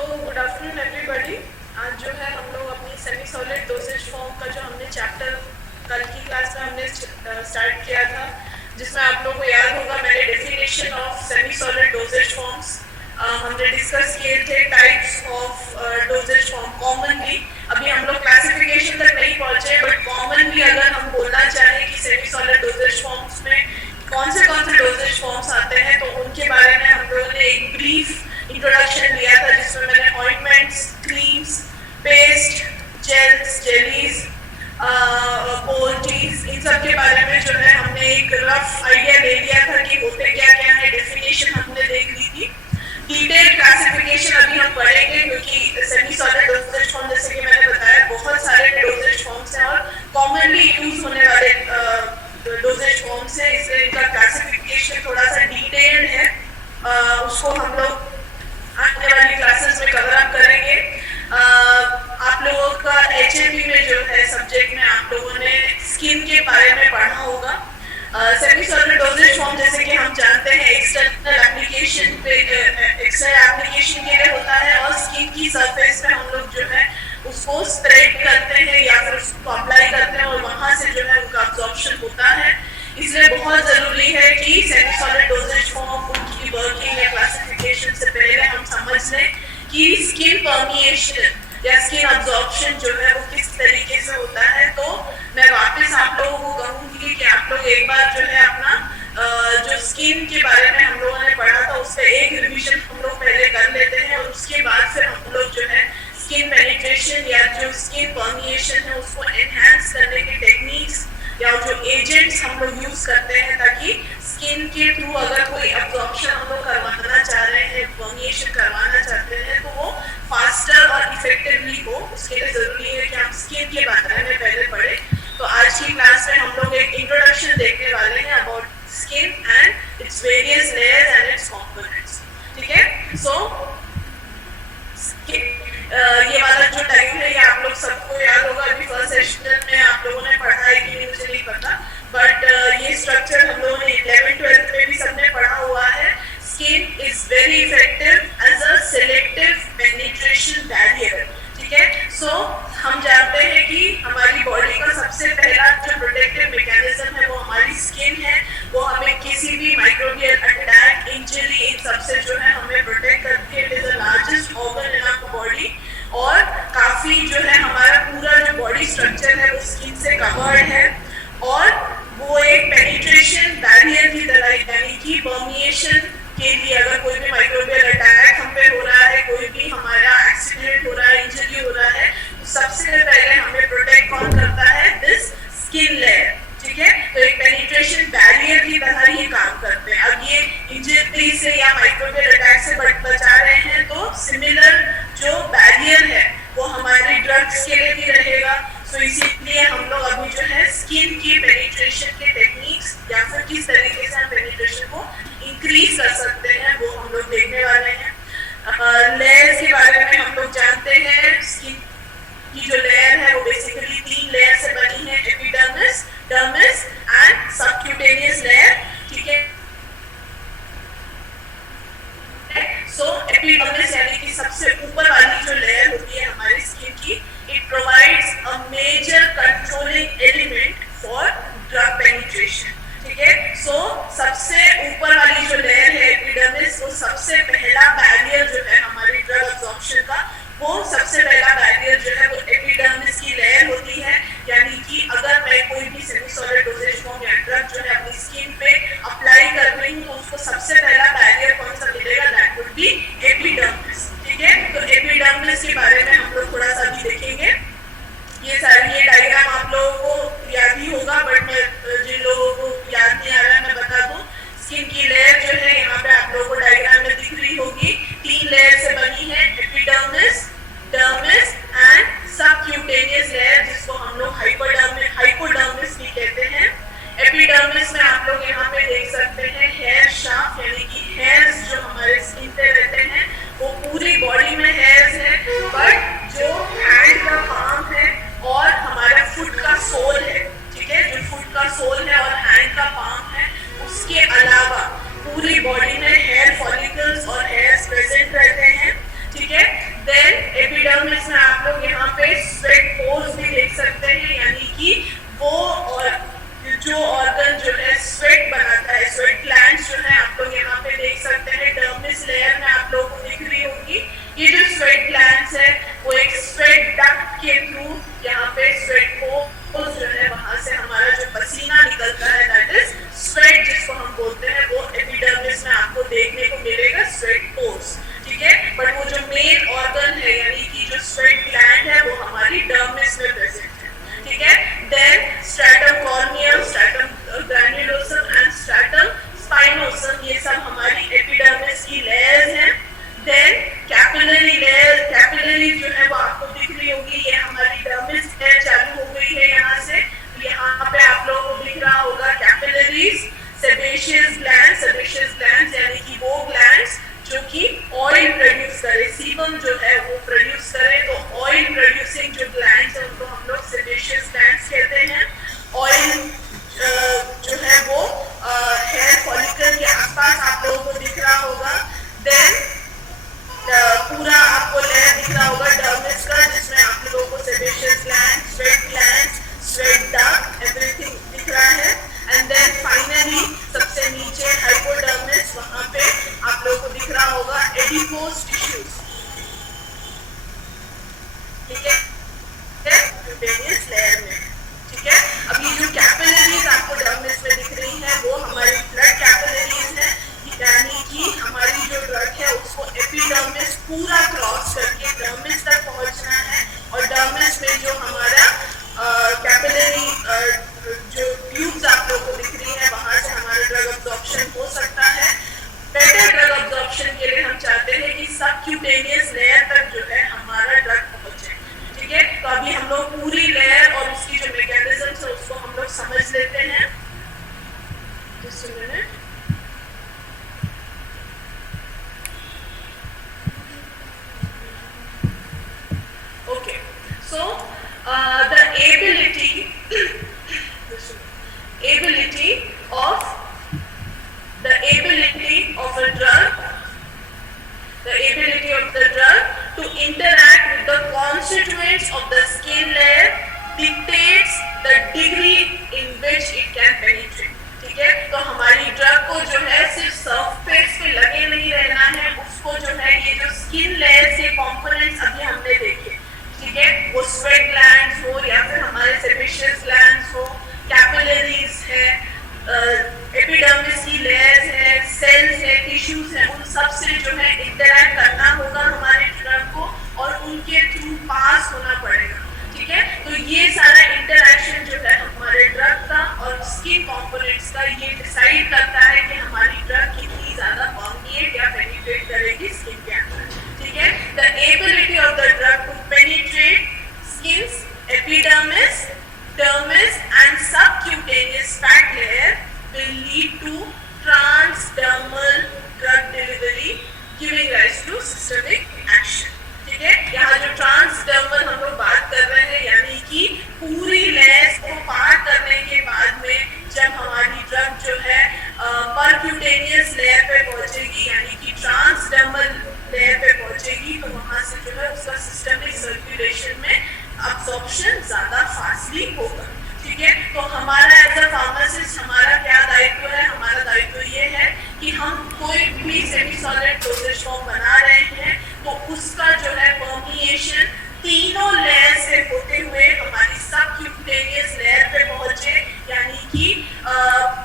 Good afternoon everybody. आज जो है हम लोग अपनी सेमी सॉलिड डोसेज फॉर्म का जो हमने चैप्टर कल की क्लास में हमने स्टार्ट किया था, जिसमें आप लोगों को याद होगा मैंने definition of semi solid dosage forms हमने डिस्कस किए थे, types of dosage form commonly. अभी हम लोग क्लासिफिकेशन तक नहीं पहुंचे, बट कॉमनली अगर हम बोलना चाहें कि सेमी सॉलिड डोसेज फॉर्म्स में कौन से डोसेज फॉर्म्स आते हैं, तो उनके बारे में हम लोगों ने एक ब्रीफ इंट्रोडक्शन लिया था, जिसमें मैंने ointments, creams, paste, gels, jellies, poultries, इन सब के बारे में जो है हमने एक रफ आइडिया ले लिया था कि होते क्या क्या है। डेफिनेशन हमने देख ली थी। डिटेल क्लासिफिकेशन अभी हम पढ़ेंगे, क्योंकि सेमी सॉलिड डोसेज फॉर्म, जैसे कि मैंने बताया, बहुत सारे डोसेज फॉर्म्स हैं और कॉमनली यूज होने वाले डोसेज फॉर्म्स है, इसलिए इनका क्लासिफिकेशन थोड़ा सा डिटेल्ड है। उसको हम लोग आने वाली क्लासेस में कवर अप करेंगे। आप लोगों का HMP में जो है सब्जेक्ट में आप लोगों ने स्किन के बारे में पढ़ा होगा। सेमी सॉलिड डोसेज फॉर्म, जैसे कि हम जानते हैं, एक्सटर्नल एप्लीकेशन के लिए होता है और स्किन की सरफेस पे हम लोग जो है उसको स्प्रेड करते हैं या फिर उसको अप्लाई करते हैं और वहां से जो है उनका अब्जॉर्प्शन होता है। इसलिए बहुत जरूरी है कि सेमी सॉलिड डोसेज फॉर्म, उनकी वर्किंग या क्लासिफिकेशन से पहले हम समझ लें कि स्किन परमिएशन या स्किन अब्जॉर्प्शन जो है वो किस तरीके से होता है। तो मैं वापस आप लोगों को कहूंगी कि आप लोग एक बार जो है अपना जो स्किन के बारे में हम लोगों ने पढ़ा था उससे एक रिवीजन हम लोग पहले कर लेते हैं और उसके बाद फिर हम लोग जो है स्किन पेनिट्रेशन या जो स्किन परमिएशन है उसको एनहांस करने के टेक्निक्स या जो एजेंट्स हम लोग यूज करते हैं, ताकि स्किन के थ्रू अगर कोई अब्जॉर्प्शन हम लोग करवाना चाह रहे हैं, परमिएशन करवाना चाहते हैं, तो वो फास्टर और इफेक्टिवली हो। उसके लिए जरूरी है कि हम स्किन के बारे में पहले पढ़े। तो आज की क्लास में हम लोग एक इंट्रोडक्शन देखने वाले हैं about skin and its various layers and it's components. ठीक है, सो ये वाला जो टाइम है ये आप लोग सबको याद होगा। अभी फर्स्ट सेशन में आप लोगों ने पढ़ा है कि नहीं मुझे नहीं पता, बट ये स्ट्रक्चर हम लोगों ने 11th-12th में भी सबने पढ़ा हुआ है। Skin is very effective as a selective penetration barrier. ठीक है, सो हम जानते हैं कि हमारी बॉडी का सबसे पहला जो प्रोटेक्टिव मैकेनिज्म है वो हमारी स्किन है। वो हमें किसी भी माइक्रोबियल अटैक, इंजरी, इन सबसे जो है हमें प्रोटेक्ट करती है। It is the largest organ in our body और काफी जो है हमारा पूरा जो बॉडी स्ट्रक्चर है वो स्किन से कवर्ड है और वो एक पेनिट्रेशन बैरियर की तरह, यानी कि परमिएशन के लिए अगर कोई भी माइक्रोबियल अटैक हम पे हो रहा है, कोई भी हमारा एक्सीडेंट हो रहा है, इंजरी हो रहा है, तो सबसे पहले हमें प्रोटेक्ट कौन करता है? This skin layer. ठीक है, तो एक पेनिट्रेशन बैरियर की तरह ये काम करते हैं। अब ये इंजरी से या माइक्रोबियल अटैक से बचा रहे हैं, तो सिमिलर जो बैरियर है वो हमारे ड्रग्स के लिए भी रहेगा। तो इसीलिए हम लोग अभी जो है स्किन की पेनिट्रेशन के टेक्निक्स या फिर किस तरीके से हम पेनिट्रेशन को इंक्रीज कर सकते हैं वो हम लोग देखने वाले हैं। लेयर्स के बारे में हम लोग जानते हैं। स्किन की जो लेयर है वो बेसिकली 3 लेयर से बनी है, epidermis, dermis and subcutaneous layer. ठीक है, सो एपिडर्मिस यानी कि सबसे ऊपर वाली जो लेयर होती है हमारी स्किन की, it provides a major controlling element for drug penetration. ठीक है, सो सबसे ऊपर वाली जो लेयर है एपिडर्मिस, वो सबसे पहला बैरियर जो है हमारी ड्रग अब्जॉर्प्शन का, वो सबसे पहला बैरियर जो है वो एपिडर्मिस की लेयर होती है। यानी कि अगर मैं कोई भी सेमी सॉलिड डोसेज फॉर्म या ड्रग जो है अपनी स्किन पे अप्लाई कर रही हूँ, तो उसको सबसे पहला बैरियर कौन सा मिलेगा? That would be epidermis. ठीक है, तो एपिडर्मिस के बारे में हम लोग थोड़ा सा भी देखेंगे। ये डायग्राम आप लोगों को याद ही होगा, बट मैं जिन लोगों को याद नहीं आ रहा है मैं बता दूं। स्किन की लेयर जो है यहाँ पे आप लोगों को डायग्राम में दिख रही होगी, 3 लेयर से बनी है, epidermis, dermis and subcutaneous layer, जिसको हम लोग हाइपोडर्मिस भी कहते हैं। एपिडर्मिस में आप लोग यहाँ पे देख सकते हैं हेयर शाफ्ट, यानी कि हेयर्स जो हमारे स्किन पे रहते हैं वो पूरी बॉडी में हेयर्स है, बट ये जो स्वेट ग्लैंड्स है वो एक स्वेट डक्ट के थ्रू यहाँ पे स्वेट पोर्स जो है वहां से हमारा जो पसीना निकलता है दैट इज स्वेट जिसको हम बोलते हैं, वो एपिडर्मिस में आपको देखने को मिलेगा स्वेट पोर्स, ठीक है। बट वो जो मेन ऑर्गन है यानी कि जो स्वेट ग्लैंड है वो हमारी डर्मिस में प्रेजेंट है, ठीक है। Then stratum corneum, stratum granulosum and stratum spinosum, ये सब हमारी एपिडर्मिस की लेयर्स हैं। देन कैपिलरी लेयर, कैपिलरी जो है वो आपको दिख रही होगी, ये हमारी डर्मिस लेयर चालू हो गई है यहाँ से, यहाँ पे आप लोगों को दिख रहा होगा कैपिलरीज। सेबेशियस ग्लैंड्स यानी कि वो ग्लैंड्स जो कि ऑयल प्रोड्यूस करे, सीबम जो है वो प्रोड्यूस करे, तो ऑयल प्रोड्यूसिंग जो ग्लैंड्स है उनको हम लोग सेबेशियस ग्लैंड्स कहते हैं। ऑयल जो है वो हेयर फॉलिकल के आसपास आप लोगों को दिख रहा होगा। देन पूरा आपको लेयर दिख रहा होगा डर्मिस का, जिसमें आप लोगों को sebaceous gland, sweat duct, everything दिख रहा है। एंड देन फाइनली सबसे नीचे हाइपोडर्मिस, वहां पे आप लोगों को दिख रहा होगा एडिपोज टिश्यूज, ठीक है, क्यूटेनियस लेयर में, ठीक है। अब ये जो कैपिलरीज आपको डर्मिस में दिख रही हैं वो हमारी ब्लड कैपिलरीज हैं, यानी कि हमारी जो ड्रग है उसको एपिडर्मिस पूरा क्रॉस करके डर्मिस तक पहुंचना है, और डर्मिस में जो हमारा कैपिलरी जो ट्यूब्स आप लोगों को दिख रही है वहां से हमारा ड्रग अब्जॉर्प्शन हो सकता है। बेटर ड्रग अब्जॉर्प्शन के लिए हम चाहते हैं कि सबक्यूटेनियस लेयर तक जो है हमारा ड्रग पहुंचे, ठीक है। तो अभी हम लोग पूरी लेयर और उसकी जो मैकेनिज्म है उसको हम लोग समझ लेते हैं। Just a minute. Okay, so the ability of the drug to interact with the constituents of the skin layer dictates the degree in which it can penetrate, ठीक है। तो हमारी ड्रग को जो है सिर्फ सरफेस पे लगे नहीं रहना है, उसको जो है ये जो स्किन लेयर से कंपोनेंट्स अभी हमने देखे, ठीक है, वो स्वेट ग्लैंड्स हो या फिर हमारे सेबेशियस ग्लैंड्स हो, कैपिलरीज है, एपिडर्मिस की लेयर्स है, सेल्स है, टिश्यूज है, उन सब से जो है इंटरैक्ट करना होगा हमारे ड्रग को और उनके थ्रू पास होना पड़ेगा, ठीक है। तो ये सारा इंटरैक्शन जो है हमारे ड्रग का और स्किन कंपोनेंट्स का ये डिसाइड करता है कि हमारी ड्रग कितनी ज्यादा परमिएट या पेनिट्रेट करेगी स्किन के अंदर, ठीक है। The ability of the drug to penetrate skins epidermis, dermis and subcutaneous fat layer will lead to transdermal drug delivery giving rise to systemic action, ठीक है। यहाँ जो ट्रांसडर्मल हम लोग बात कर रहे हैं यानी कि पूरी लेयर्स को पार करने के बाद में जब हमारी ड्रग जो है परक्यूटेनियस लेयर पे पहुंचेगी यानी कि ट्रांसडर्मल लेयर पे पहुंचेगी, तो वहां से जो है उसका सिस्टमिक सर्कुलेशन में अब्सॉर्प्शन ज्यादा फास्टली होगा, ठीक है। तो हमारा एज अ फार्मासिस्ट हमारा क्या दायित्व है? हमारा दायित्व ये है कि हम कोई भी सेमी सॉलिड डोसेज फॉर्म बना रहे हैं तो उसका जो है परमिएशन तीनों लेयर से होते हुए हमारी सबक्यूटेनियस लेयर पे पहुंचे, यानी कि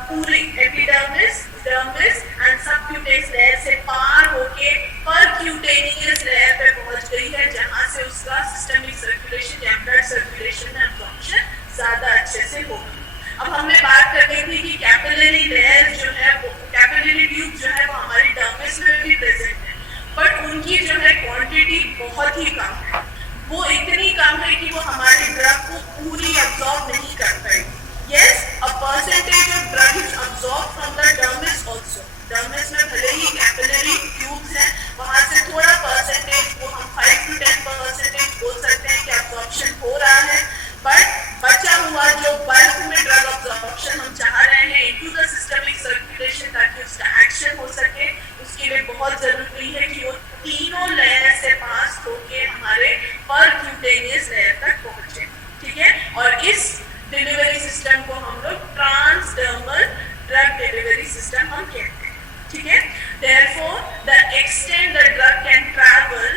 पूरी epidermis, dermis and subcutaneous layer से पार होके परक्यूटेनियस लेयर पे पहुंच गई है, जहां से उसका सिस्टमिक सर्कुलेशन या ब्लड सर्कुलेशन में अब्जॉर्प्शन ज्यादा अच्छे से होगा। अब हमने बात करनी थी कि कैपिलरी लेयर जो है वो कैपिलरी ट्यूब जो है वो हमारी डर्मिस में भी प्रेजेंट है, बट उनकी जो है क्वांटिटी बहुत ही कम है। वो इतनी कम है कि वो हमारे ड्रग को पूरी अब्सॉर्ब नहीं कर पाएगी। Yes, a percentage of drug is absorb from the dermis also. Dermis में भले ही कैपिलरी ट्यूब्स हैं, वहां से थोड़ा परसेंटेज वो हम 5 to 10% बोल सकते हैं कि अब्सॉर्प्शन हो रहा है, बट बचा हुआ जो बल्क में ड्रग अब्सॉर्प्शन हम चाह रहे हैं इनटू द सिस्टमिक सर्कुलेशन ताकि उसका एक्शन हो सके, उसके लिए बहुत जरूरी है कि वो तीनों लेयर से पास होके हमारे परक्यूटेनियस लेयर तक पहुंचे, ठीक है। और इस डिलीवरी सिस्टम को हम लोग ट्रांसडर्मल ड्रग डिलीवरी सिस्टम हम कहते हैं, ठीक है। Therefore, the extent the drug can travel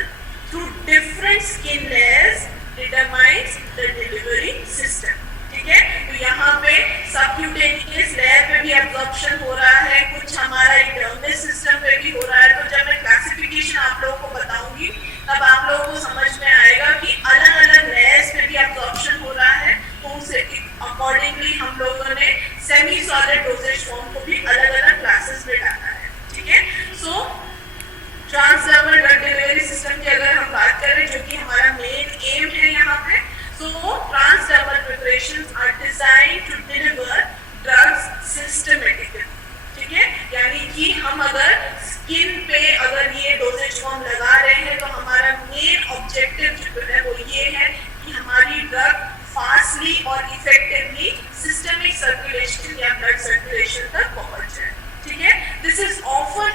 जो कि हमारा मेन एम है यहाँ पे। So transdermal preparations are designed to deliver drugs systematically, ठीक है, यानी कि हम अगर स्किन पे अगर ये डोजेज फॉर्म लगा रहे हैं तो हमारा मेन ऑब्जेक्टिव जो है वो ये है कि हमारी ड्रग फास्टली और इफेक्टिवली सिस्टमिक सर्कुलेशन या ब्लड सर्कुलेशन तक पहुंच जाए, ठीक है। This is often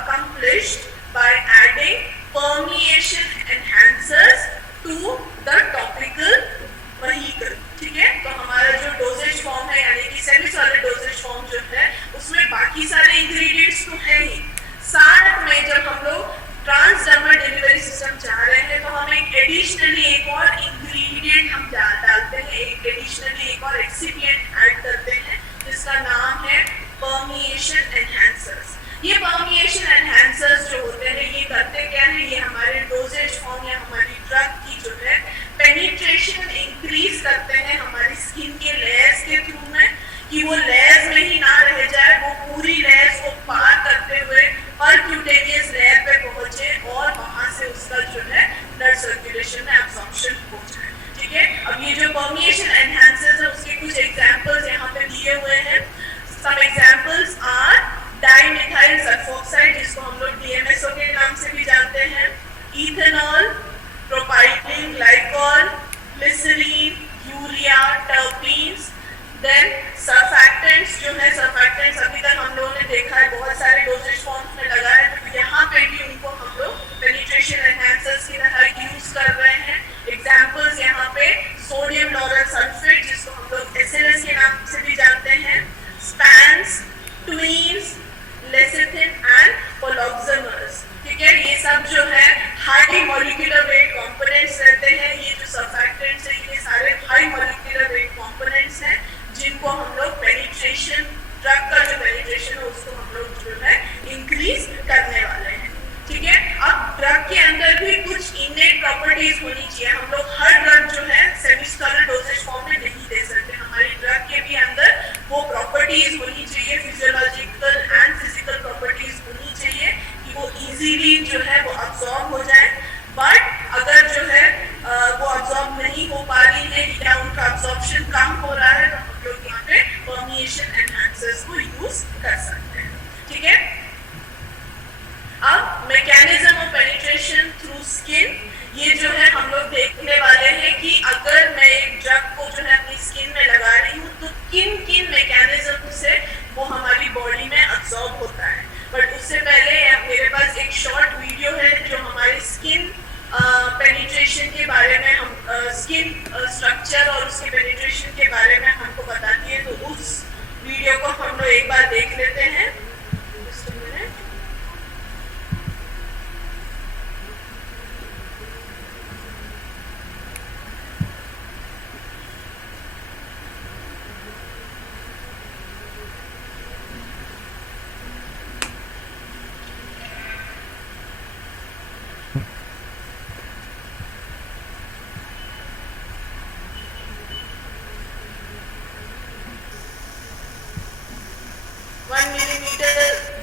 accomplished by adding permeation enhancers to the topical vehicle, ठीक है। तो हमारा जो डोजेज फॉर्म है यानी कि सेमी सॉलिड डोजेज फॉर्म जो है उसमें बाकी सारे इंग्रेडिएंट्स तो है ही, साथ में जब हम लोग ट्रांसडर्मल डिलीवरी सिस्टम चाह रहे हैं तो हम एक एडिशनली एक और इंग्रेडिएंट हम डालते हैं, एक एडिशनली एक और एक्सिपिएंट ऐड करते हैं जिसका नाम है परमिएशन एनहांसर्स। ये परमिएशन एनहांसर्स जो होते हैं ये करते क्या है, ये हमारे डोजेज फॉर्म या हमारी ड्रग की जो है पेनिट्रेशन इंक्रीज करते हैं हमारी स्किन के लेयर्स के थ्रू में, कि वो लेयर्स में ही ना रह जाए, वो पूरी लेयर्स को पार करते हुए परक्यूटेनियस लेयर पे पहुंचे और वहां से उसका जो है ब्लड सर्कुलेशन में एब्जॉर्प्शन हो जाए, ठीक है। अब ये जो परमिएशन एनहांसर्स है उसके कुछ एग्जांपल्स यहाँ पे दिए हुए हैं। Some examples are dimethyl sulfoxide जिसको हम लोग DMSO के नाम से भी जानते हैं, ethanol, propylene glycol, glycerine, urea, terpenes, then surfactants जो है, सर्फैक्टेंट्स अभी तक हम लोगों ने देखा है बहुत सारे डोजेज फॉर्म्स में लगा है, तो यहाँ पे भी उनको हम लोग पेनिट्रेशन एनहांसर्स की तरह यूज कर रहे हैं। एग्जांपल्स यहाँ पे सोडियम लॉरल सल्फेट जिसको हम लोग SLS के नाम से भी जानते हैं, स्पैंस, ट्वीन्स, लेसिथिन एंड पोलोक्समर्स, ठीक है। ये सब जो है हाई मॉलिक्यूलर वेट कंपोनेंट्स रहते हैं, ये जो सर्फैक्टेंट्स है ये सारे हाई मॉलिक्यूलर वेट कंपोनेंट्स हैं जिनको हम लोग पेनिट्रेशन, ड्रग का जो पेनिट्रेशन है उसको हम लोग जो है इंक्रीज करने वाले हैं, ठीक है। अब ड्रग के अंदर भी कुछ इनेट प्रॉपर्टीज होनी चाहिए, हम लोग हर ड्रग जो है सेमी सॉलिड डोजेज फॉर्म में नहीं दे सकते, हमारी ड्रग के भी अंदर वो प्रॉपर्टीज होनी चाहिए, फिजियोलॉजिकल एंड फिजिकल प्रॉपर्टीज होनी चाहिए कि वो इजीली जो है वो अब्सॉर्ब हो जाए। बट अगर जो है वो अब्सॉर्ब नहीं हो पा रही है या उनका अब्सॉर्प्शन कम हो रहा है तो हम लोग यहाँ पे परमिएशन एनहांसर्स को यूज कर सकते हैं, ठीक है। अब mechanism of penetration through skin, ये जो है हम लोग देखने वाले हैं कि अगर मैं एक ड्रग को जो है अपनी स्किन में लगा रही हूँ तो किन किन मैकेनिज्म से वो हमारी बॉडी में अब्सॉर्ब होता है। बट उससे पहले मेरे पास एक शॉर्ट वीडियो है जो हमारी स्किन पेनिट्रेशन के बारे में, हम स्किन स्ट्रक्चर और उसके पेनिट्रेशन के बारे में हमको बताती है, तो उस वीडियो को हम लोग एक बार देख लेते हैं।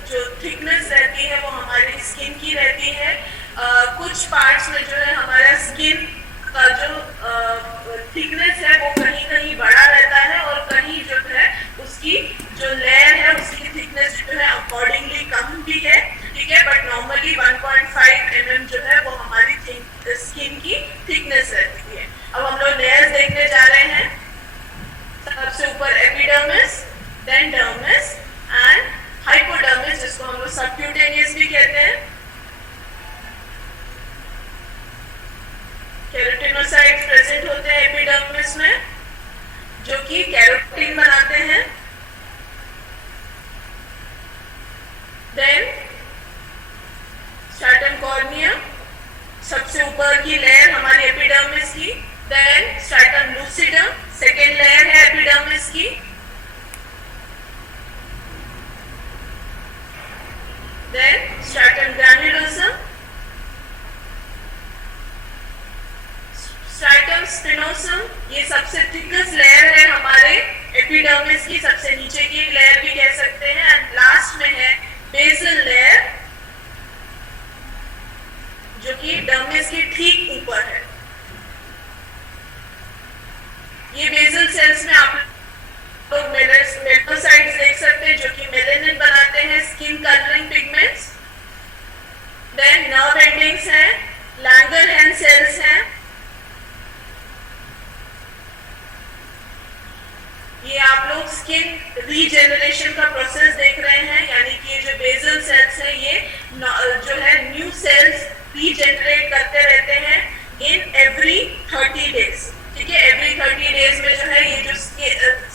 जो थिकनेस रहती है वो हमारी स्किन की रहती है, कुछ पार्ट्स में जो है हमारा स्किन का जो थिकनेस है वो कहीं कहीं बड़ा रहता है और कहीं जो है उसकी जो लेयर है उसकी थिकनेस जो है अकॉर्डिंगली कम भी है, ठीक है। बट नॉर्मली 1.5 mm जो है वो हमारी स्किन की थिकनेस रहती है। अब हम लोग लेयर्स देखने जा रहे हैं, सबसे ऊपर epidermis, then dermis and hypodermis जिसको हम लोग सबक्यूटेनियस भी कहते हैं। केराटिनोसाइट्स प्रेजेंट होते हैं एपिडर्मिस में जो कि कैरोटीन बनाते हैं। देन स्ट्रैटम कॉर्निया, सबसे ऊपर की लेयर हमारी एपिडर्मिस की। Then stratum lucidum, second layer है एपिडर्मिस की। Then stratum granulosum, stratum spinosum, ये सबसे थिकनेस्ट लेयर है हमारे एपिडर्मिस की, सबसे नीचे की लेयर भी कह सकते हैं। एंड लास्ट में है बेसल लेयर जो कि डर्मिस के ठीक ऊपर है। ये बेसल सेल्स में आप लोग मेलानोसाइट्स देख सकते हैं जो कि मेलानिन बनाते हैं, skin colouring pigments. Then nerve endings हैं, लैंगरहैंस सेल्स हैं। ये आप लोग स्किन रीजेनरेशन का प्रोसेस देख रहे हैं, यानी कि ये जो बेसल सेल्स हैं ये जो है न्यू सेल्स रीजेनरेट करते रहते हैं इन एवरी 30 डेज। ठीक है, एवरी 30 डेज में जो है ये जो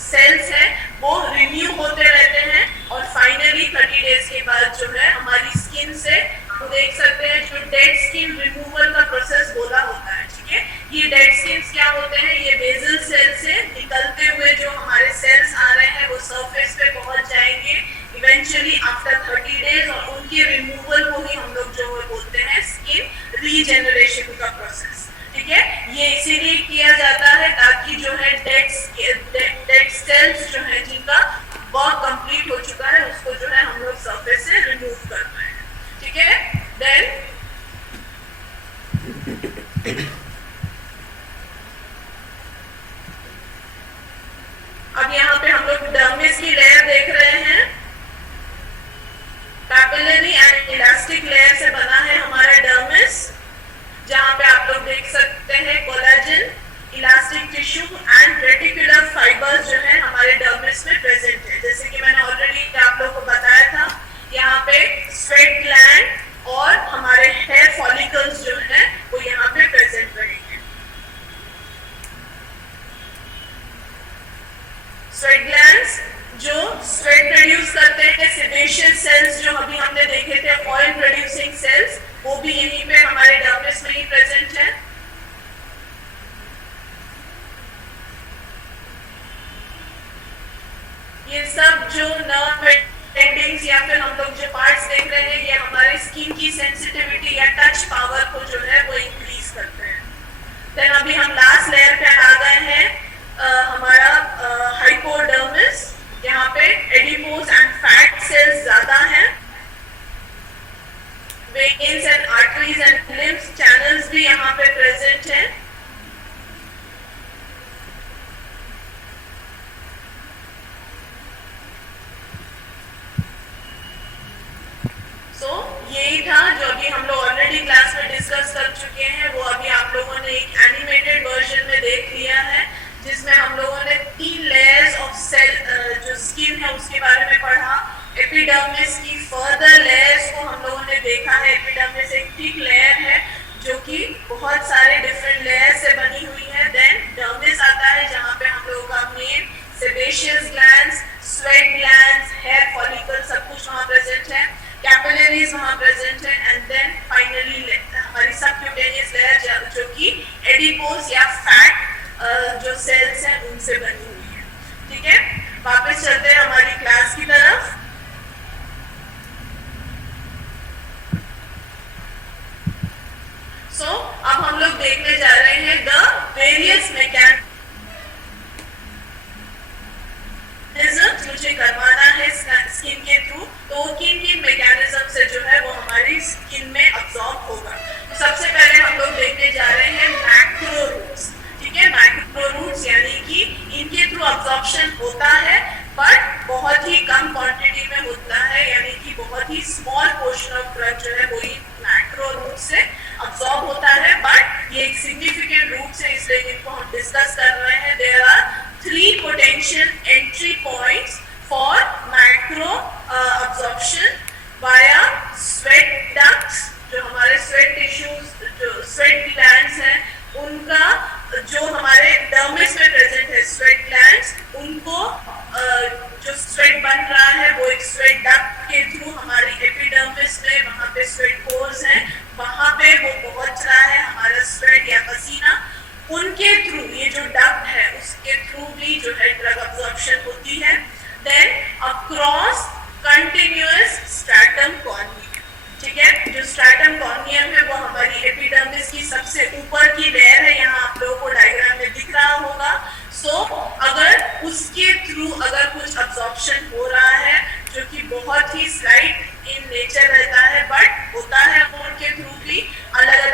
सेल्स है वो रिन्यू होते रहते हैं और फाइनली 30 डेज के बाद जो है हमारी स्किन से हम देख सकते हैं जो डेड स्किन रिमूवल का प्रोसेस बोला होता है। ठीक है, ये डेड स्किन क्या होते हैं, ये बेसल सेल से निकलते हुए जो हमारे सेल्स आ रहे हैं वो सरफेस पे पहुंच जाएंगे इवेंचुअली आफ्टर 30 डेज, और उनके रिमूवल को ही हम लोग जो बोलते हैं स्किन रीजेनरेशन का प्रोसेस। ठीक है, ये इसीलिए किया जाता है ताकि जो है डेड सेल्स जो है जिनका वर्क कंप्लीट हो चुका है उसको जो है हम लोग सरफेस से रिमूव कर रहे हैं। ठीक है, देन अब यहाँ पे हम लोग डर्मिस की लेयर देख रहे हैं। कैपिलरी एंड इलास्टिक लेयर से बना है हमारा डर्मिस, जहाँ पे आप लोग देख सकते हैं collagen, elastic tissue and reticular fibres जो है हमारे डर्मिस में प्रेजेंट है। जैसे कि मैंने ऑलरेडी आप लोग को बताया था, यहाँ पे स्वेट ग्लैंड और हमारे हेयर फॉलिकल्स जो है वो यहाँ पे प्रेजेंट रहेंगे। स्वेट ग्लैंड्स जो स्वेट प्रोड्यूस करते हैं, सेबेशियस सेल्स जो अभी हमने देखे थे ऑयल प्रोड्यूसिंग सेल्स, वो भी यहीं पे हमारे डर्मिस में ही प्रेजेंट है। ये सब जो नर्व एंडिंग्स या फिर हम लोग जो पार्ट्स देख रहे हैं ये हमारे स्किन की सेंसिटिविटी या टच पावर को जो है वो इंक्रीज करते हैं। देन अभी हम लास्ट लेयर पे आ गए हैं हमारा हाइपोडर्मिस। यहाँ पे एडिपोज एंड फैट सेल्स ज्यादा हैं। Veins and arteries and lymph channels भी यहाँ पे प्रेजेंट हैं। यही था जो अभी हम लोग ऑलरेडी क्लास में डिस्कस कर चुके हैं, वो अभी आप लोगों ने एक एनिमेटेड वर्जन में देख लिया है, जिसमें हम लोगों ने 3 लेयर्स ऑफ सेल जो स्किन है उसके बारे में पढ़ा। एपिडर्मिस की फर्दर लेयर्स को हम लोगों ने देखा है। एपिडर्मिस एक थिक लेयर है जो कि बहुत सारे डिफरेंट लेयर से बनी हुई है। देन डर्मिस आता है जहाँ पे हम लोगों का main sebaceous glands, sweat glands, hair follicle सब कुछ वहाँ प्रेजेंट है। कैपिलरीज वहाँ प्रेजेंट है एंड देन फाइनली हमारी सबक्यूटेनियस लेयर जो कि एडिपोज या फैट जो सेल्स हैं उनसे बनी हुई है। ठीक है, वापस चलते हैं हमारी क्लास की तरफ। अब हम लोग देखने जा रहे हैं द वेरियस मैकेनिज्म मुझे करवाना है स्किन के थ्रू, तो किन मैकेनिज्म से जो है वो हमारी स्किन में अब्सॉर्ब होगा। तो सबसे पहले हम लोग देखने जा रहे हैं मैक्रो रूट्स। ठीक है, मैक्रो रूट्स यानी कि इनके थ्रू अब्सॉर्प्शन होता है बट बहुत ही कम क्वांटिटी में होता है, यानी कि बहुत ही स्मॉल पोर्शन ऑफ ड्रग जो है वो मैक्रो रूट से अब्सॉर्ब होता है। बट ये एक सिग्निफिकेंट रूट है, इसलिए इनको हम डिस्कस कर रहे हैं। There are 3 potential entry points for macro absorption via sweat ducts। जो हमारे स्वेट टिश्यूज, जो स्वेट ग्लैंड्स हैं, उनका जो हमारे डर्मिस में प्रेजेंट है स्वेट ग्लैंड्स, उनको जो स्वेट बन रहा है वो एक स्वेट डक्ट के थ्रू हमारी एपिडर्मिस में वहाँ पे स्वेट पोर्स हैं, वहाँ पे वो पहुँच रहा है हमारा स्वेट या पसीना। उनके थ्रू ये जो डक्ट है उसके थ्रू भी जो है ड्रग अब्सॉर्प्शन होती है। Then across continuous stratum corneum. ठीक है, जो स्ट्रैटम कॉर्नियम है वो हमारी एपिडर्मिस की सबसे ऊपर की लेयर है, यहाँ आप लोगों को डायग्राम में दिख रहा होगा। अगर उसके थ्रू अगर कुछ अब्सॉर्प्शन हो रहा है जो कि बहुत ही स्लाइट इन नेचर रहता है बट होता है, उनके थ्रू भी अलग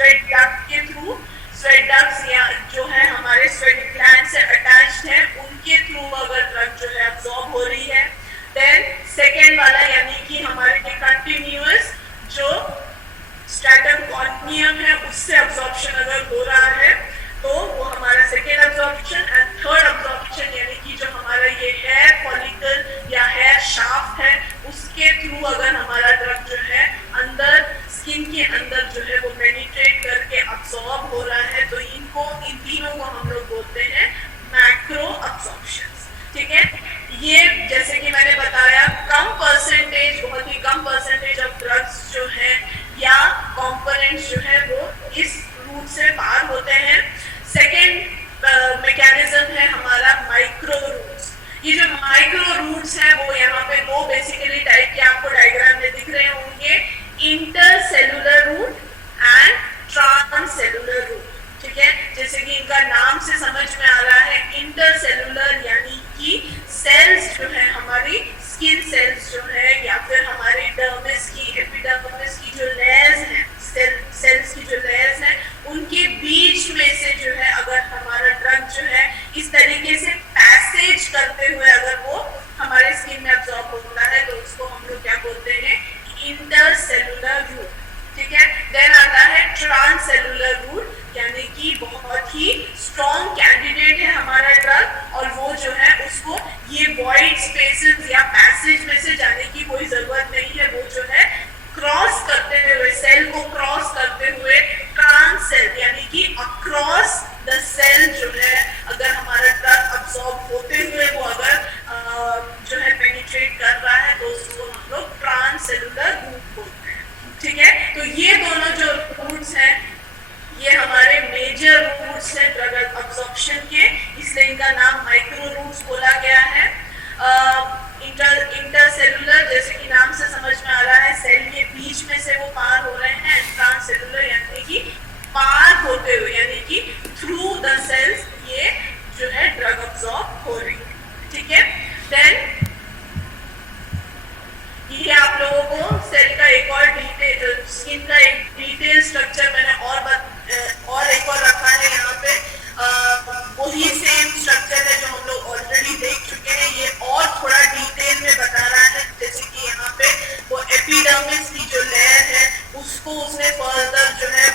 स्वेट डक्ट के थ्रू, स्वेट डक्ट्स या जो है हमारे स्वेट ग्लैंड से अटैच्ड है, उनके थ्रू अगर ड्रग जो है अब्सॉर्ब हो रही है। देन सेकेंड वाला यानी कि हमारे कंटिन्यूअस जो स्ट्रैटम कॉर्नियम है उससे अब्सॉर्प्शन अगर हो रहा है तो वो हमारा second absorption. And third absorption यानी कि जो हमारा ये हेयर फॉलिकल या हेयर शाफ्ट है उसके थ्रू अगर हमारा ड्रग जो है अंदर स्किन के अंदर जो है वो पेनिट्रेट करके अब्सॉर्ब हो रहा है, तो इनको इन तीनों को हम लोग बोलते हैं मैक्रो अब्सॉर्प्शंस। ठीक है, ये जैसे कि मैंने बताया कम परसेंटेज, बहुत ही कम परसेंटेज ऑफ ड्रग्स जो है या कंपोनेंट्स जो है वो इस रूट से पार होते हैं। सेकेंड मैकेनिज्म है हमारा माइक्रो रूट्स। ये जो माइक्रो रूट्स है वो यहाँ पे दो बेसिकली टाइप के आपको डायग्राम में दिख रहे होंगे, intercellular route and transcellular route. ठीक है, जैसे कि इनका नाम से समझ में आ रहा है, इंटरसेलुलर यानी कि सेल्स जो है हमारी स्किन सेल्स जो है या फिर हमारी डर्मिस की एपिडर्मिस की जो लेयर्स हैं, सेल्स की जो लेयर्स हैं उनके बीच में से जो है अगर हमारा ड्रग जो है इस तरीके से पैसेज करते हुए अगर वो हमारे स्किन में अब्सॉर्ब होता है तो उसको हम लोग क्या बोलते हैं, इंटरसेलुलर रूट। ठीक है, देन आता है ट्रांससेलुलर रूट यानी कि बहुत ही स्ट्रॉन्ग कैंडिडेट है हमारा ड्रग और वो जो है उसको ये वॉइड स्पेसेस या पैसेज में से जाने की कोई जरूरत नहीं है, वो जो है क्रॉस करते हुए सेल को क्रॉस करते हुए ट्रांससेल यानी कि अक्रॉस द सेल जो है अगर हमारा ड्रग अब्सॉर्ब होते हुए वो अगर जो है पेनिट्रेट कर रहा है तो उसको हम लोग ट्रांससेलुलर रूट बोलते हैं। ठीक है, तो ये दोनों जो रूट्स हैं ये हमारे मेजर रूट्स हैं ड्रग अब्सॉर्प्शन के, इसलिए इनका नाम माइक्रो रूट्स बोला गया है। इंटरसेलुलर जैसे कि नाम से समझ में आ रहा है सेल के बीच में से वो पार हो रहे हैं, ट्रांससेलुलर यानी कि पार होते हुए यानी कि थ्रू द सेल्स ये जो है ड्रग अब्सॉर्ब हो रही है। ठीक है, देन ये आप लोगों को सेल का एक और डिटेल, स्किन का एक डिटेल स्ट्रक्चर मैंने और एक और रखा है यहाँ पे, वही सेम स्ट्रक्चर है जो हम लोग ऑलरेडी देख चुके हैं, ये और थोड़ा डिटेल में बता रहा है। जैसे कि यहाँ पे वो एपिडर्मिस की जो लेयर है उसको उसने फर्दर जो है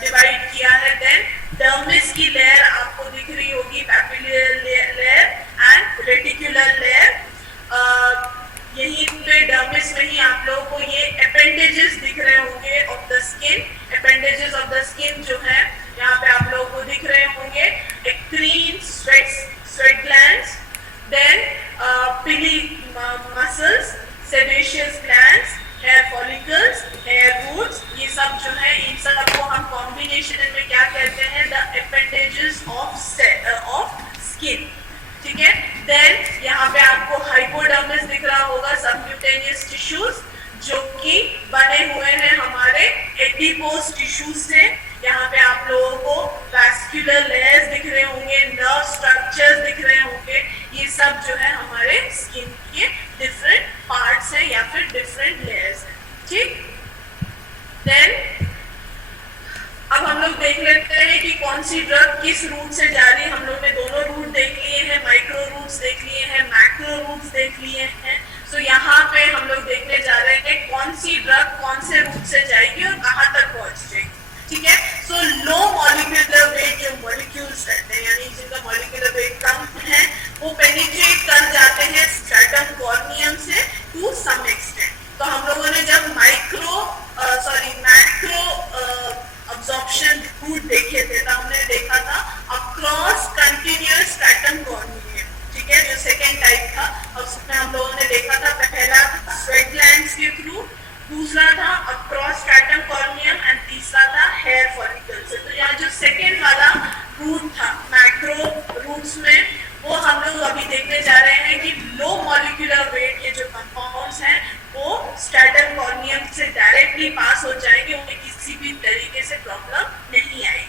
डिवाइड किया है। देन डर्मिस की लेयर आपको दिख रही होगी, पैपिलियर लेयर एंड रेटिकुलर लेयर। यहीं पे डर्मिस में ही आप लोगों को ये अपेंडेजेस दिख रहे होंगे of the skin, appendages of the skin जो है यहाँ पे आप लोगों को दिख रहे होंगे, eccrine sweat glands, then pili muscles, sebaceous glands, hair follicles, hair roots, ये सब जो है इन सब को हम कॉम्बिनेशन में क्या कहते हैं, द अपेंडेजेस ऑफ स्किन। ठीक है, देन यहाँ पे आपको हाइपोडर्मिस दिख रहा होगा, सबक्यूटेनियस टिश्यूज जो कि बने हुए हैं हमारे एडिपोज टिश्यूज से। यहाँ पे आप लोगों को वैस्कुलर लेयर्स दिख रहे होंगे, नर्व स्ट्रक्चर्स दिख रहे होंगे, ये सब जो है हमारे स्किन के डिफरेंट पार्ट्स हैं या फिर डिफरेंट लेयर्स हैं। ठीक, देन अब हम लोग देख लेते हैं कि कौन सी ड्रग किस रूट से जा रही है। हम लोग ने दोनों रूट देख लिए हैं, माइक्रो रूट्स देख लिए हैं, मैक्रो रूट्स देख लिए हैं। सो यहाँ पे हम लोग देखने जा रहे हैं कौन सी ड्रग कौन से रूट से जाएगी और कहाँ तक पहुँच जाएगी। ठीक है, सो लो मॉलिक्यूलर वेट जो मॉलिक्यूल्स रहते हैं यानी जिनका मॉलिक्यूलर वेट कम है वो पेनिट्रेट कर जाते हैं स्ट्रैटम कॉर्नियम से टू सम एक्सटेंट। तो हम लोगों ने जब मैक्रो अब्जॉर्प्शन रूट देखे थे तो हमने देखा था अक्रॉस कंटिन्यूअस स्ट्रैटम कॉर्नियम। ठीक है, जो सेकेंड टाइप था और उसमें हम लोगों ने देखा था पहला स्वेट ग्लैंड्स के थ्रू, दूसरा था अक्रॉस स्ट्रैटम कॉर्नियम एंड तीसरा था हेयर फॉलिकल्स। तो यहाँ जो सेकेंड वाला रूट था मैक्रो रूट्स में वो हम लोग अभी देखने जा रहे हैं कि लो मॉलिक्यूलर वेट ये जो कंपाउंड्स हैं वो स्ट्रैटम कॉर्नियम से डायरेक्टली पास हो जाएंगे, उन्हें किसी भी तरीके से प्रॉब्लम नहीं आएगी।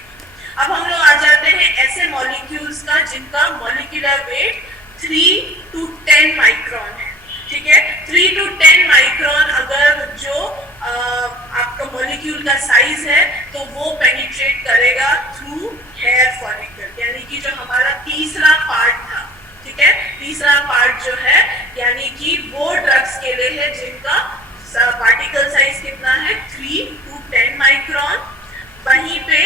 अब हम लोग आ जाते हैं ऐसे मॉलिक्यूल्स का जिनका मॉलिक्यूलर वेट 3 to 10 माइक्रोन है। ठीक है, 3 to 10 माइक्रोन अगर जो आपका मॉलिक्यूल मॉलिक्यूल का साइज है तो वो पेनिट्रेट करेगा थ्रू हेयर फॉलिकल, यानी कि जो हमारा तीसरा पार्ट था, ठीक है, तीसरा पार्ट जो है यानी कि वो ड्रग्स के लिए है जिनका पार्टिकल साइज कितना है 3 to 10 माइक्रोन। वहीं पे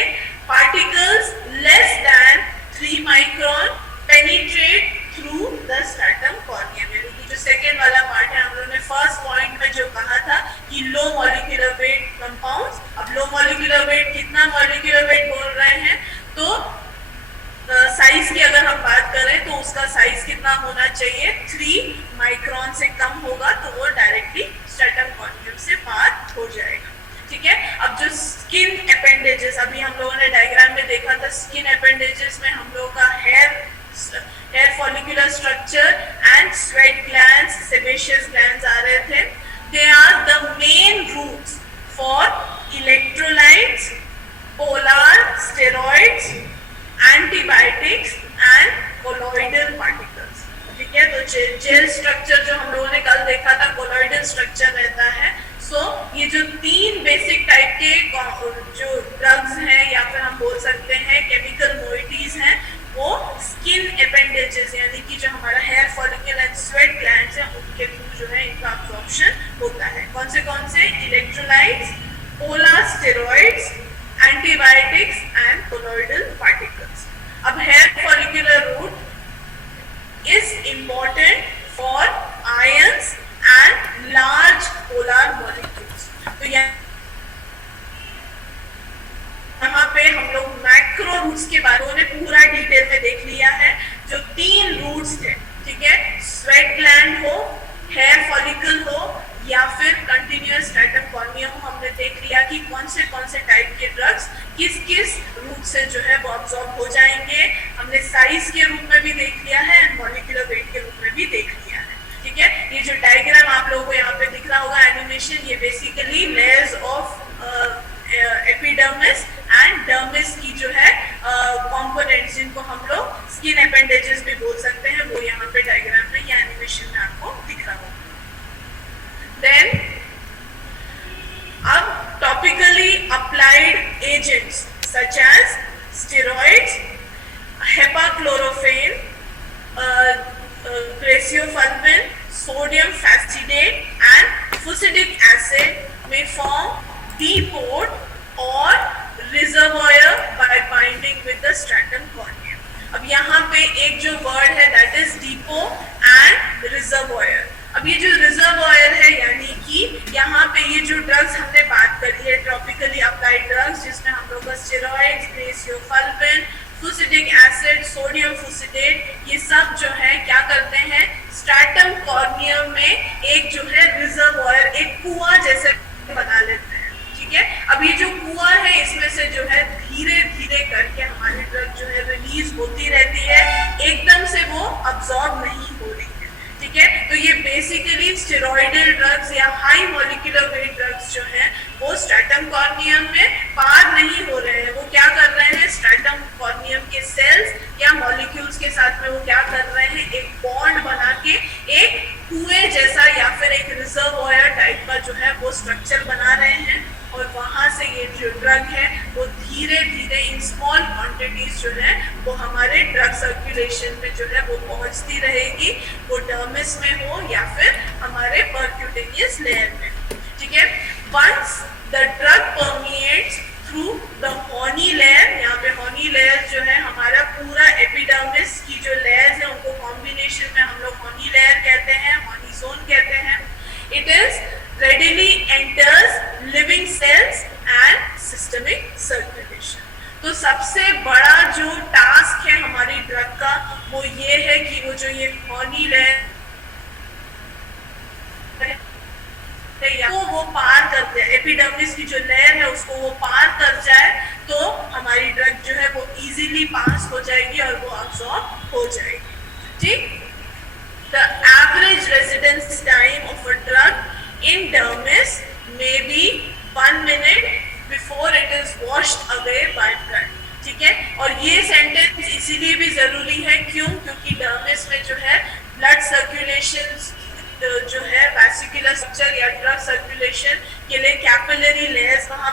particles less than 3 micron penetrate through the stratum corneum, यानी कि जो सेकेंड वाला पार्ट है, हम लोगों ने फर्स्ट पॉइंट में जो कहा था कि लो मॉलिक्यूलर वेट कंपाउंड्स, अब लो मॉलिक्यूलर वेट कितना मॉलिक्यूलर वेट बोल रहे हैं, तो साइज की अगर हम बात करें तो उसका साइज कितना होना चाहिए 3 माइक्रोन से कम होगा तो वो डायरेक्टली स्ट्रैटम कॉर्नियम से पार हो जाएगा, ठीक है। अब जो स्किन अपेंडेजेस अभी हम लोगों ने डायग्राम में देखा था, स्किन अपेंडेजेस में हम लोगों का hair follicular structure and sweat glands, sebaceous glands आ रहे थे। They are the main routes for electrolytes, polar steroids, antibiotics and colloidal particles, ठीक है। तो जेल स्ट्रक्चर जो हम लोगों ने कल देखा था कोलॉइडल स्ट्रक्चर रहता है। सो ये जो 3 बेसिक टाइप के जो ड्रग्स हैं या फिर हम बोल सकते हैं केमिकल मोइटीज हैं, वो स्किन अपेंडेजेस यानी कि जो हमारा hair follicle and sweat glands हैं उनके थ्रू जो है इनका अब्जॉर्प्शन होता है। कौन से electrolytes, polar steroids, antibiotics and colloidal particles. अब hair follicular route is important for ions and large polar molecules. तो यहाँ पे हम लोग मैक्रो रूट्स के बारे में पूरा डिटेल में देख लिया है। जो 3 रूट्स थे, ठीक है, स्वेट ग्लैंड हो, हेयर फॉलिकल हो या फिर कंटिन्यूअस स्ट्रैटम कॉर्नियम, हमने देख लिया कि कौन से टाइप के ड्रग्स किस किस रूट से जो है वो अब्सॉर्ब हो जाएंगे। हमने साइज के रूप में भी देख लिया है एंड मॉलिक्यूलर वेट के रूप में भी देख लिया है, ठीक है। ये जो डायग्राम आप लोगों को यहाँ पे दिख रहा होगा एनिमेशन, ये basically layers of epidermis and dermis की जो है कंपोनेंट्स, जिनको हम लोग स्किन अपेंडेजेस भी बोल सकते हैं, वो यहाँ पे डायग्राम में या एनिमेशन में आपको दिख रहा होगा। Then, अब topically applied agents such as steroids, hepachlorophene, craciofulvin, sodium fascidate and fusidic acid may form depot or reservoir by binding with the stratum corneum. अब यहाँ पे एक जो वर्ड है that is depot and reservoir। अब ये जो रिजर्वॉयर है यानी कि यहाँ पे ये जो ड्रग्स हमने बात करी है ट्रॉपिकली अप्लाइड ड्रग्स, जिसमें हम लोग का स्टेरॉइड्स, क्रेसियोफल्विन, फुसिडिक एसिड, सोडियम फुसिडेट, ये सब जो है क्या करते हैं स्ट्रैटम कॉर्नियम में एक जो है रिजर्वॉयर, एक कुआं जैसे बना लेते हैं, ठीक है। अब ये जो कुआं है इसमें से जो है धीरे धीरे करके हमारी ड्रग जो है रिलीज होती रहती है, एकदम से वो अब्सॉर्ब नहीं हो रही है, ठीक है। तो ये बेसिकली स्टेरॉइडल ड्रग्स या हाई मॉलिक्यूलर वेट ड्रग्स जो हैं वो स्ट्रैटम कॉर्नियम में पार नहीं हो रहे हैं। वो क्या कर रहे हैं स्ट्रैटम कॉर्नियम के सेल्स या मॉलिक्यूल्स के साथ में वो क्या कर रहे हैं एक बॉन्ड बना के एक कुएं जैसा या फिर एक रिजर्वॉयर टाइप का जो है वो स्ट्रक्चर बना रहे हैं, और वहां से ये जो ड्रग है वो धीरे धीरे इन स्मॉल क्वांटिटीज जो है वो हमारे ड्रग सर्कुलेशन में जो है वो पहुंचती रहेगी, वो डर्मिस में हो या फिर हमारे परक्यूटेनियस लेयर में, ठीक है। Once the drug permeates through the horny layer, यहाँ पे हॉनी लेयर जो है हमारा पूरा एपिडर्मिस की जो लेयर्स है उनको कॉम्बिनेशन में हम लोग हॉनी लेयर कहते हैं, हॉनी जोन कहते हैं। It is readily enters living cells and systemic circulation। तो सबसे बड़ा जो टास्क है हमारी ड्रग का वो ये है कि वो जो ये हॉनी लेयर वो पार करते हैं, एपिडर्मिस की जो लेयर है उसको वो पार कर जाए तो हमारी ड्रग जो है वो इजीली पास हो जाएगी और वो अब्सॉर्ब हो जाएगी, ठीक। The average residence time of a drug in dermis may be 1 minute before it is washed away by blood, ठीक है। और ये सेंटेंस इसीलिए भी जरूरी है क्योंकि डर्मिस में जो है ब्लड सर्कुलेशन जो है वैसिकुलर स्ट्रक्चर या ड्रग सर्कुलेशन के लिए कैपिलरी लेयर्स वहाँ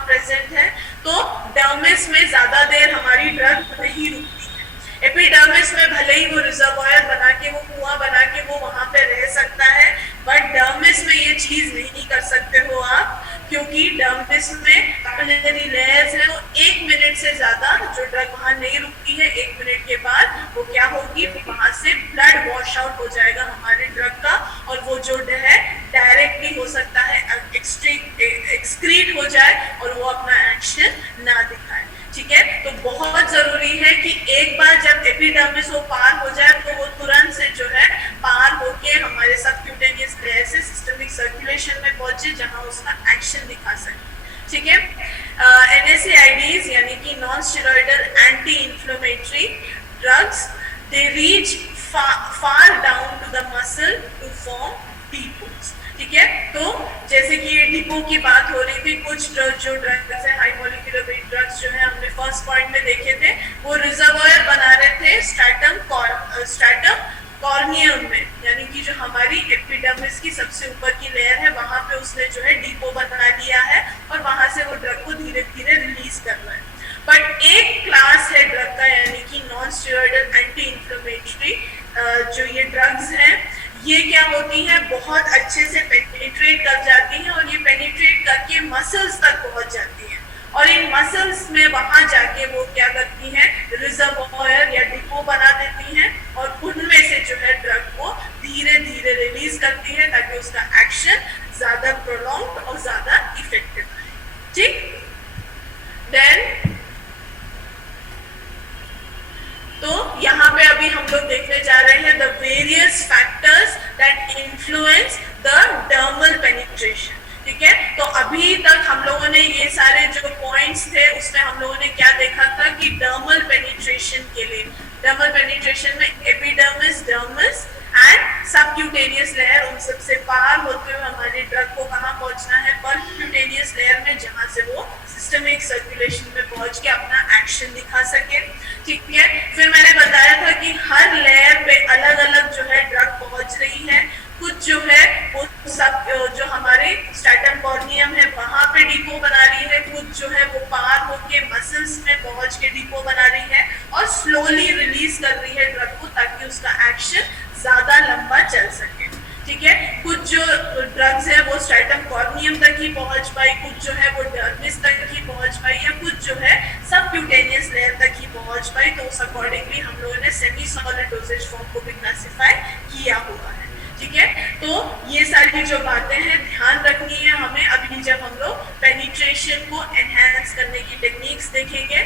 एपिडर्मिस में ज्यादा देर हमारी ड्रग नहीं रुकती है। एपिडर्मिस में भले ही वो रिजर्वॉयर बना के, वो कुआं बना के वो वहां पे रह सकता है, बट डर्मिस में ये चीज नहीं कर सकते हो आप, क्योंकि डर्मिस में कैपिलरी लेयर्स है, वो 1 मिनट से ज्यादा जो ड्रग वहां नहीं रुकती है, 1 मिनट के बाद वो क्या होगी, वहां से ब्लड वॉश आउट हो जाएगा हमारे ड्रग का, और वो जो है डायरेक्टली हो सकता है एक्सक्रीट हो जाए और वो अपना एक्शन ना दिखाए। ठीक है, तो बहुत जरूरी है कि एक बार जब एपिडर्मिस वो पार हो जाए तो वो तुरंत से जो है पार होके हमारे सबक्यूटेनियस लेयर से सिस्टमिक सर्कुलेशन में पहुंचे, जहां उसका एक्शन दिखा सके। ठीक है, NSAIDs यानी कि non steroidal anti inflammatory drugs, they reach far down to the muscle to form depots. ठीक है, तो जैसे कि ये डिपो की बात हो रही थी, कुछ जो ड्रग्स है हाई मॉलिक्यूलर वेट ड्रग्स जो है हमने फर्स्ट पॉइंट में देखे थे, वो रिजर्वॉयर बना रहे थे स्ट्रैटम कॉर्नियम में, यानी कि जो हमारी एपिडर्मिस की सबसे ऊपर की लेयर है वहां पे उसने जो है डिपो बना लिया है और वहां से वो ड्रग को धीरे धीरे रिलीज कर रहा है। बट एक क्लास है ड्रग का, यानी कि नॉन स्टेरॉइडल एंटी इंफ्लेमेटरी जो ये ड्रग्स हैं, ये क्या होती है, बहुत अच्छे से पेनिट्रेट कर जाती हैं और ये पेनिट्रेट करके मसल्स तक पहुंच जाती हैं, और इन मसल्स में वहां जाके वो क्या करती हैं, रिजर्वॉयर या डिपो बना देती हैं और उनमें से जो है ड्रग को धीरे धीरे रिलीज करती है ताकि उसका एक्शन ज्यादा प्रोलॉन्ग और ज्यादा इफेक्टिव रहे। ठीक, देन तो यहाँ पे अभी हम लोग देखने जा रहे हैं the various factors that influence the dermal penetration. ठीक है, तो अभी तक हम लोगों ने ये सारे जो पॉइंट्स थे उसमें हम लोगों ने क्या देखा था कि डर्मल पेनिट्रेशन के लिए, डर्मल पेनिट्रेशन में epidermis, dermis and subcutaneous layer, उन सबसे पार होते हुए हमारे ड्रग को कहाँ पहुंचना है, परक्यूटेनियस लेयर में, जहां से वो सिस्टमिक सर्कुलेशन में पहुंच के अपना एक्शन दिखा सके। ठीक है, फिर मैंने बताया था कि हर लेयर पे अलग अलग जो है ड्रग पहुंच रही है, कुछ जो है वो सब जो हमारे स्ट्रैटम कॉर्नियम है वहां पे डिपो बना रही है, कुछ जो है वो पार होके मसल्स में पहुंच के डिपो बना रही है और स्लोली रिलीज कर रही है ड्रग को ताकि उसका एक्शन ज्यादा लंबा चल सके। ठीक है, कुछ जो ड्रग्स है वो स्ट्रैटम कॉर्नियम तक ही पहुंच पाई, कुछ जो है वो डर्मिस तक ही पहुंच पाई, या कुछ जो है सबक्यूटेनियस लेयर तक ही पहुंच पाई, तो उस अकॉर्डिंगली हम लोगों ने सेमी सॉलिड डोसेज फॉर्म को भी क्लासिफाई किया हुआ है। ठीक है, तो ये सारी जो बातें हैं ध्यान रखनी है हमें अभी जब हम लोग पेनिट्रेशन को एनहांस करने की टेक्निक्स देखेंगे।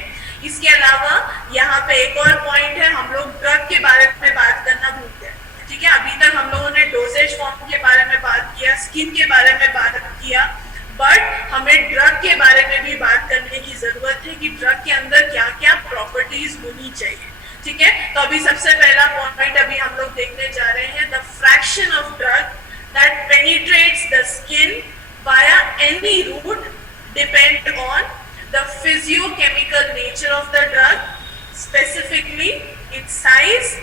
इसके अलावा यहाँ पे एक और पॉइंट है, हम लोग ड्रग के बारे में बात करना भूल गए। ठीक है, अभी तक हम लोगों ने डोसेज फॉर्म के बारे में बात किया, स्किन के बारे में बात किया, बट हमें ड्रग के बारे में भी बात करने की जरूरत है कि ड्रग के अंदर क्या क्या प्रॉपर्टीज होनी चाहिए। ठीक है, तो अभी सबसे पहला पॉइंट अभी हम लोग देखने जा रहे हैं, the fraction of drug that penetrates the skin via any route depend on the physicochemical nature of the drug, specifically its size,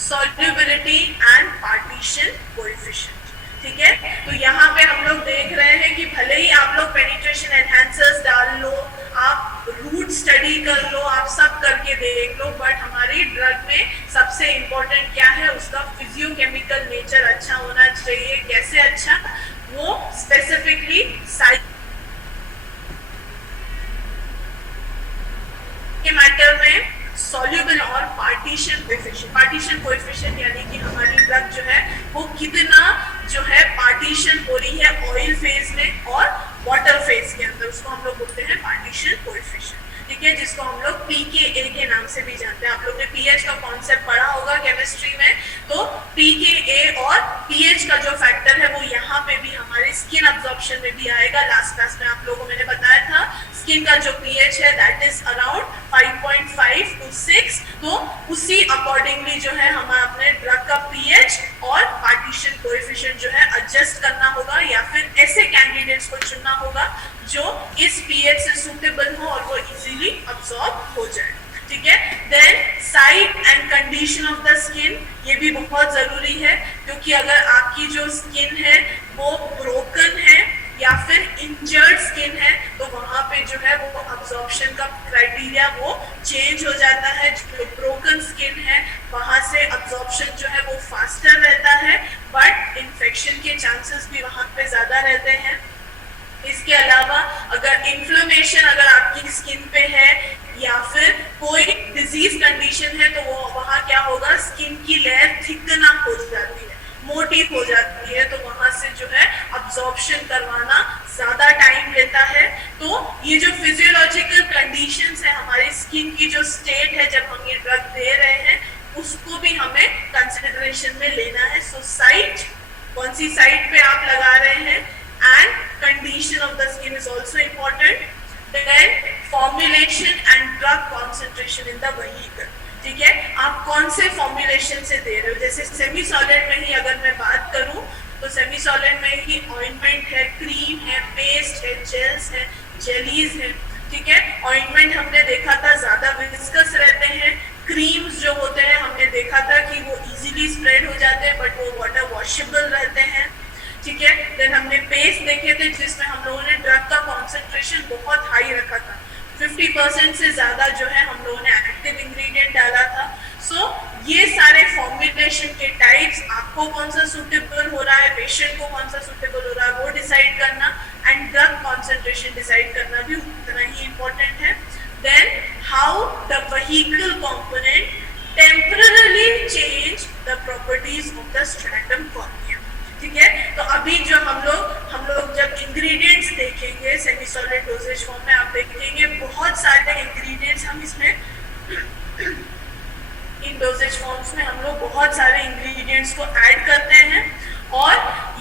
solubility and partition coefficient। ठीक है, तो यहाँ पे हम लोग देख रहे हैं कि भले ही आप लोग पेनिट्रेशन एनहांसर्स डाल लो, आप रूट स्टडी कर लो, आप सब करके देख लो, बट हमारी ड्रग में सबसे इम्पोर्टेंट क्या है, उसका फिजियोकेमिकल नेचर अच्छा होना चाहिए। कैसे अच्छा, वो स्पेसिफिकली साइज के मैटर में, सॉल्युबल और पार्टीशन कोएफिशिएंट यानी कि हमारी ड्रग जो है वो कितना जो है पार्टीशन हो रही है ऑयल फेज में और वाटर फेज के अंदर, उसको हम लोग बोलते हैं पार्टीशन कोएफिशिएंट। ठीक है, जिसको हम लोग pKa के नाम से भी जानते हैं। आप लोग ने pH का कॉन्सेप्ट पढ़ा होगा केमिस्ट्री में, तो pKa और pH का जो फैक्टर है वो यहाँ पे भी हमारे स्किन अब्जॉर्प्शन में भी आएगा। लास्ट क्लास में आप लोगों को मैंने बताया था स्किन का जो pH है दैट इज अराउंड 5.5 to 6, तो उसी अकॉर्डिंगली जो है हमें अपने ड्रग का pH और पार्टीशन कोएफिशिएंट जो है एडजस्ट करना होगा, या फिर ऐसे कैंडिडेट्स को चुनना होगा जो इस pH से सूटेबल हो और वो इजीली अब्सॉर्ब हो जाए। ठीक है, then size and condition of the skin, ये भी बहुत जरूरी है, क्योंकि अगर आपकी जो स्किन है वो ब्रोकन है या फिर इंजर्ड स्किन है तो वहां पे जो है वो अब्जॉर्प्शन का क्राइटेरिया वो चेंज हो जाता है। जो ब्रोकन स्किन है वहां से अब्जॉर्प्शन जो है वो फास्टर रहता है, बट इन्फेक्शन के चांसेस भी वहां पे ज्यादा रहते हैं। इसके अलावा अगर इन्फ्लेमेशन अगर आपकी स्किन पे है या फिर कोई डिजीज कंडीशन है तो वो वहाँ क्या होगा, स्किन की लेयर थिकन अप हो जाती है, मोटी हो जाती है, तो वहां से जो है अब्जॉर्प्शन करवाना ज्यादा टाइम लेता है। तो ये जो फिजियोलॉजिकल कंडीशंस है, हमारी स्किन की जो स्टेट है जब हम ये ड्रग दे रहे हैं, उसको भी हमें कंसिडरेशन में लेना है। सो साइट, कौन सी साइट पे आप लगा रहे हैं, and condition of the skin is also important. Then formulation and drug concentration in the vehicle. ठीक है, आप कौन से फॉर्मुलेशन से दे रहे हो। जैसे सेमी सॉलिड में ही अगर मैं बात करूं तो सेमी सॉलिड में ही ऑइंटमेंट है, क्रीम है, पेस्ट है, जेल्स है, जेलीज है। ठीक है, ऑइंटमेंट हमने देखा था ज्यादा विस्कस रहते हैं, क्रीम्स जो होते हैं हमने देखा था कि वो इजीली स्प्रेड हो जाते हैं बट वो वाटर वॉशेबल रहते हैं। ठीक है, देन हमने पेस्ट देखे थे जिसमें हम लोगों ने ड्रग का कॉन्सेंट्रेशन बहुत हाई रखा था, 50% से ज्यादा जो है हम लोगों ने एक्टिव इंग्रेडिएंट डाला था। सो ये सारे फॉर्मुलेशन के टाइप्स, आपको कौन सा सुटेबल हो रहा है, पेशेंट को कौन सा सुटेबल हो रहा है वो डिसाइड करना, एंड ड्रग कॉन्सेंट्रेशन डिसाइड करना भी उतना ही इम्पोर्टेंट है। Then how the vehicle component temporarily change the properties of the stratum corneum. ठीक है, तो अभी जो हम लोग जब इंग्रेडिएंट्स देखेंगे सेमी सॉलिड डोजेज फॉर्म में, आप देखेंगे बहुत सारे इंग्रेडिएंट्स हम इसमें इन डोजेज फॉर्म्स में हम लोग बहुत सारे इंग्रेडिएंट्स को ऐड करते हैं। और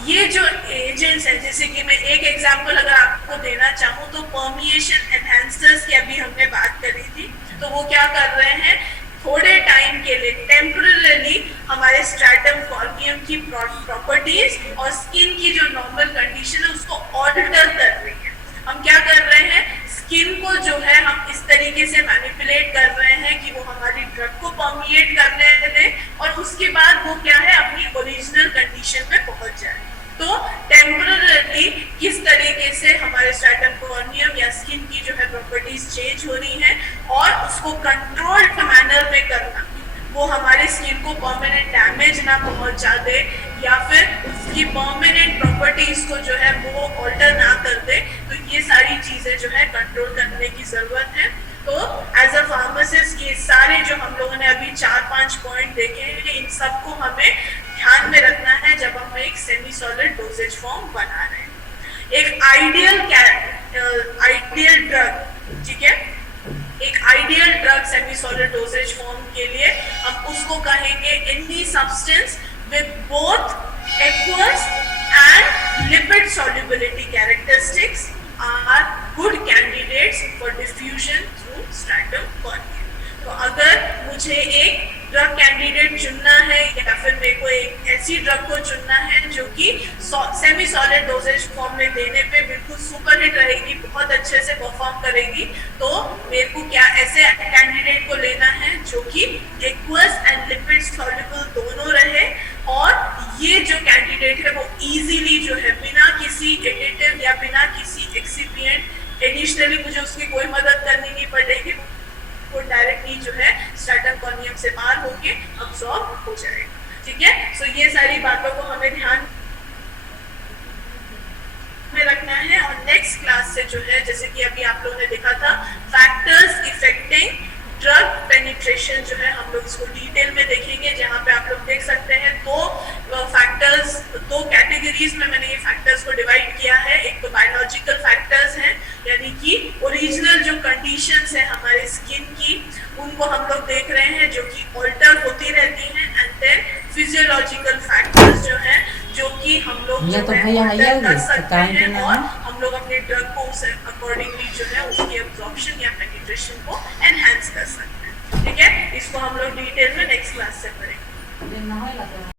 ये जो एजेंट्स हैं, जैसे कि मैं एक एग्जांपल अगर आपको देना चाहूँ तो परमिएशन एनहांसर्स की अभी हमने बात करी थी, तो वो क्या कर रहे हैं, थोड़े टाइम के लिए टेम्पररीली हमारे स्ट्रैटम कॉर्नियम की प्रॉपर्टीज और स्किन की जो नॉर्मल कंडीशन है उसको ऑल्टर कर रही है। हम क्या कर रहे हैं, स्किन को जो है हम इस तरीके से मैनिपुलेट कर रहे हैं कि वो हमारी ड्रग को परमिएट करने दे और उसके बाद वो क्या है, अपनी ओरिजिनल कंडीशन में पहुंच जाए। तो टेम्पररीली किस तरीके से हमारे स्ट्रैटम कॉर्नियम या स्किन की जो है प्रॉपर्टीज चेंज हो रही हैं और उसको कंट्रोल्ड मैनर में करना, वो हमारे स्किन को परमानेंट डैमेज ना पहुंचा दे या फिर उसकी परमानेंट प्रॉपर्टीज को जो है वो ऑल्टर ना कर दे। तो ये सारी चीजें जो है कंट्रोल करने की जरूरत है। तो एज अ फार्मासिस्ट ये सारे जो हम लोगों ने अभी 4-5 पॉइंट देखे हैं, इन सबको हमें ध्यान में रखना है जब हम एक सेमी सॉलिड डोजेज फॉर्म बना रहे हैं। एक आइडियल ड्रग, ठीक है, एक ideal drug semi solid dosage form के लिए हम उसको कहेंगे any substance with both aqueous and lipid solubility characteristics are good candidates for diffusion through stratum corneum. तो अगर मुझे एक ड्रग कैंडिडेट चुनना है या फिर मेरे को एक ऐसी ड्रग को चुनना है जो कि सेमी सॉलिड डोजेज फॉर्म में देने पे बिल्कुल सुपर हिट रहेगी, बहुत अच्छे से परफॉर्म करेगी, तो मेरे को क्या ऐसे कैंडिडेट को लेना है जो कि एक्वस एंड लिपिड सॉल्युबल दोनों रहे और ये जो कैंडिडेट है वो इजीली जो है बिना किसी एडिटिव या बिना किसी एक्सिपिएंट एडिशनली मुझे उसकी कोई मदद करनी नहीं पड़ेगी, वो डायरेक्टली जो है स्ट्रैटम कॉर्नियम से पार होके अब्सॉर्ब हो जाएगा। ठीक है, सो ये सारी बातों को हमें ध्यान में रखना है। और नेक्स्ट क्लास से जो है, जैसे कि अभी आप लोगों ने देखा था, फैक्टर्स इफेक्टिंग ड्रग पेनिट्रेशन जो है हम लोग इसको डिटेल में देखेंगे, जहाँ पे आप लोग देख सकते हैं दो कैटेगरीज में मैंने ये फैक्टर्स को डिवाइड किया है। एक तो बायोलॉजिकल फैक्टर्स हैं, यानी कि ओरिजिनल जो कंडीशंस है हमारे स्किन की उनको हम लोग देख रहे हैं जो कि ऑल्टर होती रहती हैं, एंड देन फिजियोलॉजिकल फैक्टर्स जो हैं जो कि हम लोग जो है ऑल्टर कर सकते हैं और हम लोग अपने ड्रग को उस अकॉर्डिंगली जो है उसकी एब्जॉर्प्शन या पेनिट्रेशन को एनहांस कर सकते हैं। ठीक है, इसको हम लोग डिटेल में नेक्स्ट क्लास से पढ़ेंगे।